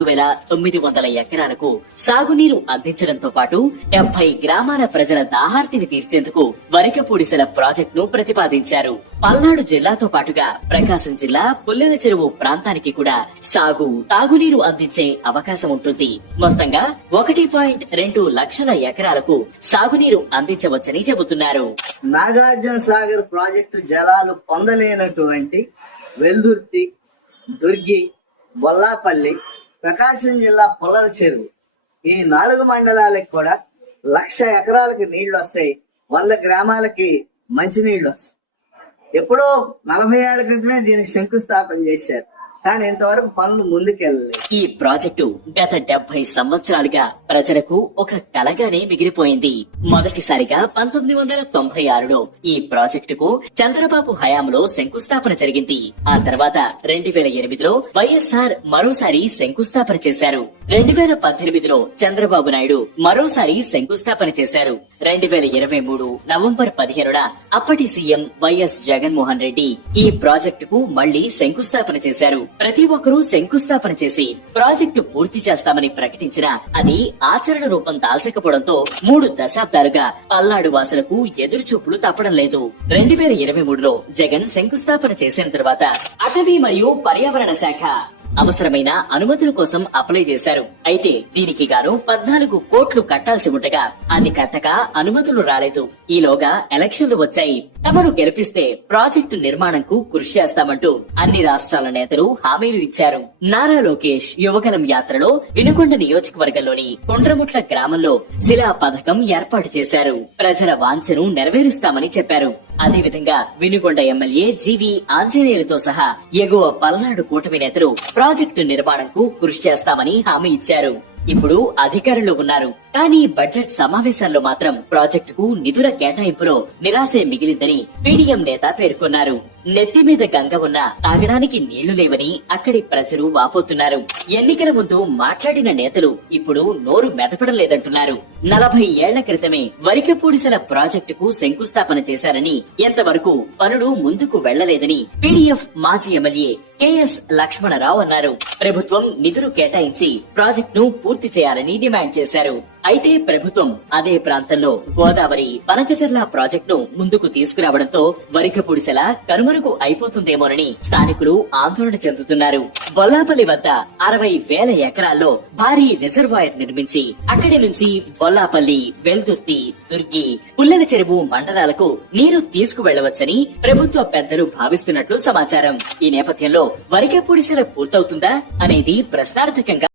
వేల తొమ్మిది వందల ఎకరాలకు సాగునీరు అందించడంతో పాటు డెబ్బై గ్రామాల ప్రజల దాహార్తిని తీర్చేందుకు వరికపూడిసల ప్రాజెక్ట్ను ప్రతిపాదించారు. పల్నాడు జిల్లాతో పాటుగా ప్రకాశం జిల్లా పుల్లెల చెరువు ప్రాంతానికి కూడా సాగు తాగునీరు అందించే అవకాశం ఉంటుంది. మొత్తంగా ఒకటి పాయింట్ రెండు లక్షల ఎకరాలకు సాగునీరు అందించవచ్చని చెబుతున్నారు. నాగార్జున సాగర్ ప్రాజెక్టు జలాలు పొందలేనటువంటి వెల్దుర్తి దుర్గి బొల్లాపల్లి ప్రకాశం జిల్లా పొల్లల చెరువు. ఈ నాలుగు మండలాలకు కూడా లక్ష ఎకరాలకి నీళ్ళు వస్తాయి. వంద గ్రామాలకి మంచినీళ్ళు వస్తాయి. ఎప్పుడో నలభై ఏళ్ళ క్రితమే దీనికి శంకుస్థాపన చేశారు. కానీ ఇంతవరకు పనులు ముందుకెళ్ళలేదు. ఈ ప్రాజెక్టు గత డెబ్బై సంవత్సరాలుగా ప్రజలకు ఒక కలగానే మిగిలిపోయింది. మొదటిసారిగా పంతొమ్మిది వందల తొంభై ఆరులో ఈ ప్రాజెక్టుకు చంద్రబాబు హయాంలో శంకుస్థాపన జరిగింది. ఆ తర్వాత రెండు వేల ఎనిమిదిలో వైఎస్ఆర్ మరోసారి శంకుస్థాపన చేశారు. రెండు వేల పద్దెనిమిదిలో చంద్రబాబు నాయుడు మరోసారి శంకుస్థాపన చేశారు. రెండు వేల ఇరవై మూడు నవంబర్ పదిహేనున అప్పటి సీఎం వైఎస్ జగన్మోహన్ రెడ్డి ఈ ప్రాజెక్టుకు మళ్ళీ శంకుస్థాపన చేశారు. ప్రతి ఒక్కరూ శంకుస్థాపన చేసి ప్రాజెక్టు పూర్తి చేస్తామని ప్రకటించిన అది ఆచరణ రూపం దాల్చకపోవడంతో మూడు దశాబ్దాలుగా పల్నాడు వాసులకు ఎదురు చూపులు తప్పడం లేదు. రెండు వేల ఇరవై మూడులో జగన్ శంకుస్థాపన చేసిన తర్వాత అటవీ మరియు పర్యావరణ శాఖ అవసరమైన అనుమతుల కోసం అప్లై చేశారు. అయితే దీనికి గాను పద్నాలుగు కోట్లు కట్టాల్సి ఉండగా అది కట్టక అనుమతులు రాలేదు. ఈలోగా ఎలక్షన్లు వచ్చాయి. తమను గెలిపిస్తే ప్రాజెక్టు నిర్మాణంకు కృషి చేస్తామంటూ అన్ని రాష్ట్రాల నేతలు హామీలు ఇచ్చారు. నారా లోకేష్ యువగలం యాత్రలో వినుకొండ నియోజకవర్గంలోని కొండ్రముట్ల గ్రామంలో శిలా పథకం ఏర్పాటు చేశారు. ప్రజల వాంఛను నెరవేరుస్తామని చెప్పారు. అదేవిధంగా వినుగొండ ఎమ్మెల్యే జీవి ఆంజనేయులతో సహా ఎగువ పల్నాడు కూటమి నేతలు ప్రాజెక్టు నిర్మాణంకు కృషి చేస్తామని హామీ ఇచ్చారు. ఇప్పుడు అధికారంలో ఉన్నారు. కానీ బడ్జెట్ సమావేశాల్లో మాత్రం ప్రాజెక్టుకు నిధుల కేటాయింపులో నిరాశే మిగిలిందని పీడీఎం నేత పేర్కొన్నారు. నెత్తి మీద గంగ ఉన్న తాగడానికి నీళ్ళు లేవని అక్కడి ప్రజలు వాపోతున్నారు. ఎన్నికల ముందు మాట్లాడిన నేతలు ఇప్పుడు నోరు మెదపడం లేదంటున్నారు నలభై ఏళ్ళ క్రితమే వరికపూడిసల ప్రాజెక్టుకు శంకుస్థాపన చేశారని ఎంతవరకు పనులు ముందుకు వెళ్ళలేదని పీడీఎఫ్ మాజీ ఎమ్మెల్యే కెఎస్ లక్ష్మణరావు అన్నారు. ప్రభుత్వం నిధులు కేటాయించి ప్రాజెక్టును పూర్తి చేయాలని డిమాండ్ చేశారు. అయితే ప్రభుత్వం అదే ప్రాంతంలో గోదావరి పనకచర్ల ప్రాజెక్టును ముందుకు తీసుకురావడంతో వరికపూడిసెల కనుమరుగు అయిపోతుందేమోనని స్థానికులు ఆందోళన చెందుతున్నారు. బొల్లాపల్లి వద్ద అరవై వేల ఎకరాల్లో భారీ రిజర్వాయర్ నిర్మించి అక్కడి నుంచి బొల్లాపల్లి వెల్దుర్తి దుర్గి పుల్లల చెరువు మండలాలకు నీరు తీసుకువెళ్ళవచ్చని ప్రభుత్వ పెద్దలు భావిస్తున్నట్లు సమాచారం. ఈ నేపథ్యంలో వరికపూడిసెల పూర్తవుతుందా అనేది ప్రశ్నార్థకంగా